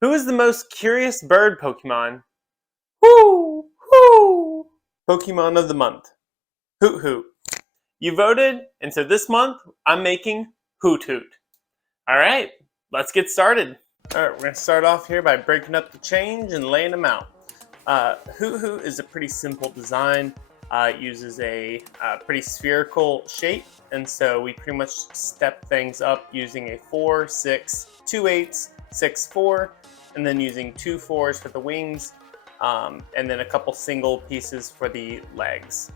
Who is the most curious bird Pokemon? Whoo! Whoo! Pokemon of the month. Hoot Hoot. You voted, and so this month I'm making Hoot Hoot. Alright, let's get started. Alright, we're going to start off here by breaking up the change and laying them out. Hoot Hoot is a pretty simple design. It uses a pretty spherical shape, and so we pretty much step things up using a 4, 6, 2 8s, 6, 4, and then using 2 4s for the wings, and then a couple single pieces for the legs.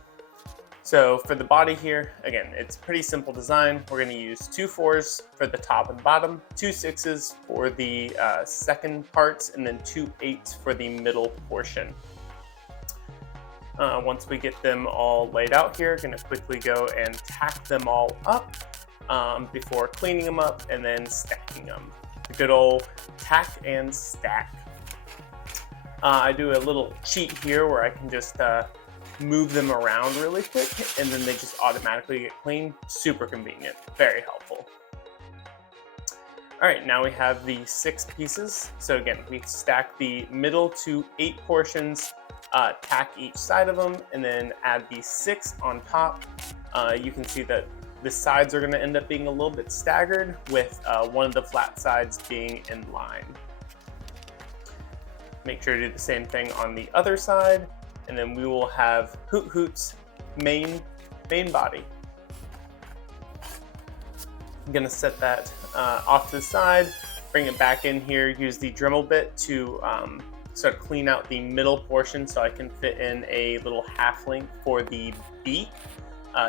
So for the body here, again, it's a pretty simple design. We're going to use 2 4s for the top and bottom, 2 6s for the second parts, and then 2 8s for the middle portion. Once we get them all laid out here, going to quickly go and tack them all up before cleaning them up and then stacking them. The good old tack and stack. I do a little cheat here where I can just move them around really quick and then they just automatically get clean. Super convenient, very helpful. All right, now we have the 6 pieces. So again, we stack the middle to 8 portions, tack each side of them, and then add the 6 on top. You can see that the sides are going to end up being a little bit staggered, with one of the flat sides being in line. Make sure to do the same thing on the other side, and then we will have Hoot Hoot's main body. I'm going to set that off to the side, bring it back in here, use the Dremel bit to sort of clean out the middle portion so I can fit in a little half link for the beak.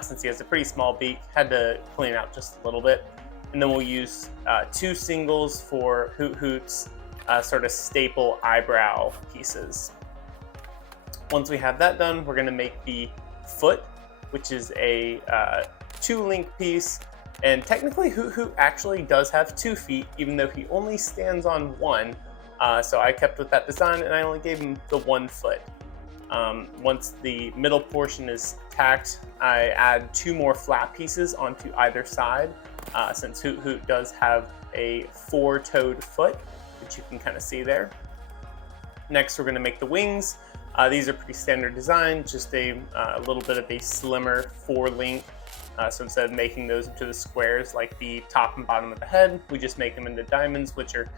Since he has a pretty small beak, had to clean out just a little bit. And then we'll use 2 singles for Hoot Hoot's sort of staple eyebrow pieces. Once we have that done, we're going to make the foot, which is a 2-link piece. And technically, Hoot Hoot actually does have 2 feet, even though he only stands on 1. So I kept with that design, and I only gave him the 1 foot. Once the middle portion is tacked, I add 2 more flat pieces onto either side, since Hoot Hoot does have a 4-toed foot, which you can kind of see there. Next, we're going to make the wings. These are pretty standard design, just a little bit of a slimmer 4-link. So instead of making those into the squares like the top and bottom of the head, we just make them into diamonds, which are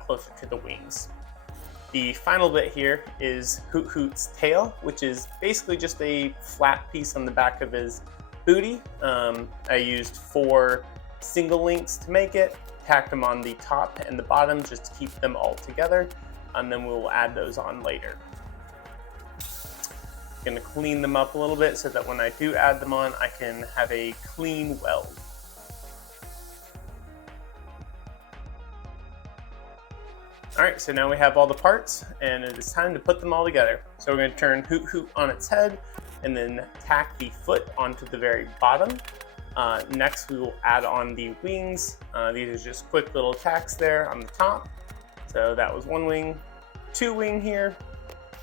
closer to the wings. The final bit here is Hoot Hoot's tail, which is basically just a flat piece on the back of his booty. I used 4 single links to make it, tacked them on the top and the bottom just to keep them all together, and then we'll add those on later. Going to clean them up a little bit so that when I do add them on, I can have a clean weld. All right, so now we have all the parts, and it is time to put them all together. So we're going to turn Hoot Hoot on its head, and then tack the foot onto the very bottom. Next, we will add on the wings. These are just quick little tacks there on the top. So that was 1 wing, 2 wing here,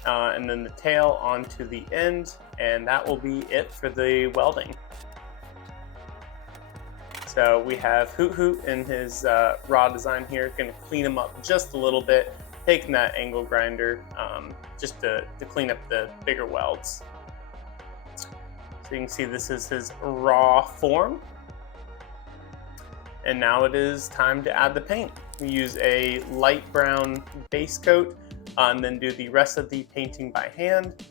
and then the tail onto the end, and that will be it for the welding. So we have Hoot Hoot in his raw design here. Going to clean him up just a little bit, taking that angle grinder just to clean up the bigger welds. So you can see this is his raw form. And now it is time to add the paint. We use a light brown base coat and then do the rest of the painting by hand.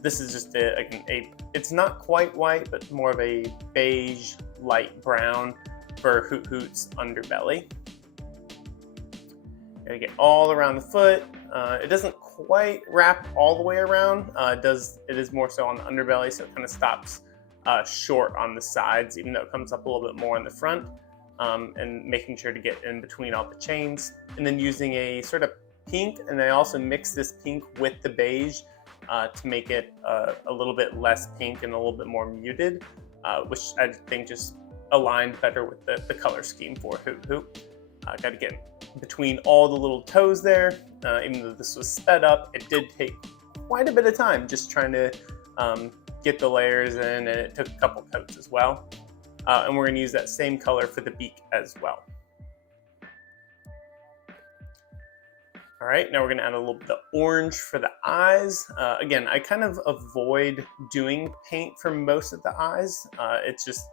This is just it's not quite white, but more of a beige, light brown for Hoot Hoot's underbelly. Gotta get all around the foot. It doesn't quite wrap all the way around. It is more so on the underbelly, so it kind of stops short on the sides, even though it comes up a little bit more in the front. And making sure to get in between all the chains. And then using a sort of pink, and I also mix this pink with the beige to make it a little bit less pink and a little bit more muted, which I think just aligned better with the color scheme for Hoot Hoot. Got to get between all the little toes there. Even though this was sped up, it did take quite a bit of time just trying to get the layers in, and it took a couple coats as well. And we're going to use that same color for the beak as well. All right, now we're gonna add a little bit of orange for the eyes. Again, I kind of avoid doing paint for most of the eyes. It's just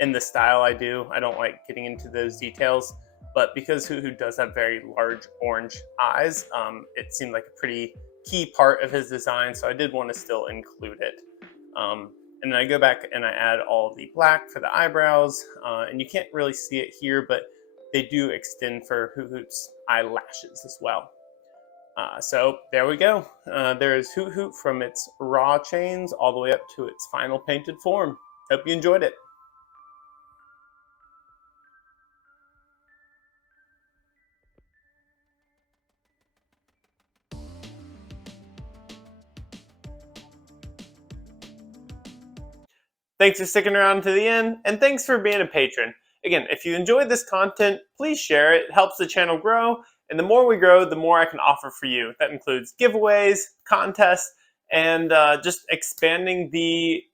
in the style I do. I don't like getting into those details. But because Hoo does have very large orange eyes, it seemed like a pretty key part of his design, so I did want to still include it. And then I go back and I add all the black for the eyebrows, and you can't really see it here, but they do extend for Hoot's eyelashes as well. So there we go. There's Hoot from its raw chains all the way up to its final painted form. Hope you enjoyed it. Thanks for sticking around to the end, and thanks for being a patron. Again, if you enjoyed this content, please share it. It helps the channel grow, and the more we grow, the more I can offer for you. That includes giveaways, contests, and just expanding the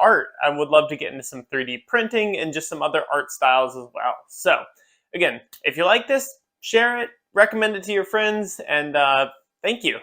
art. I would love to get into some 3D printing and just some other art styles as well. So, again, if you like this, share it, recommend it to your friends, and thank you.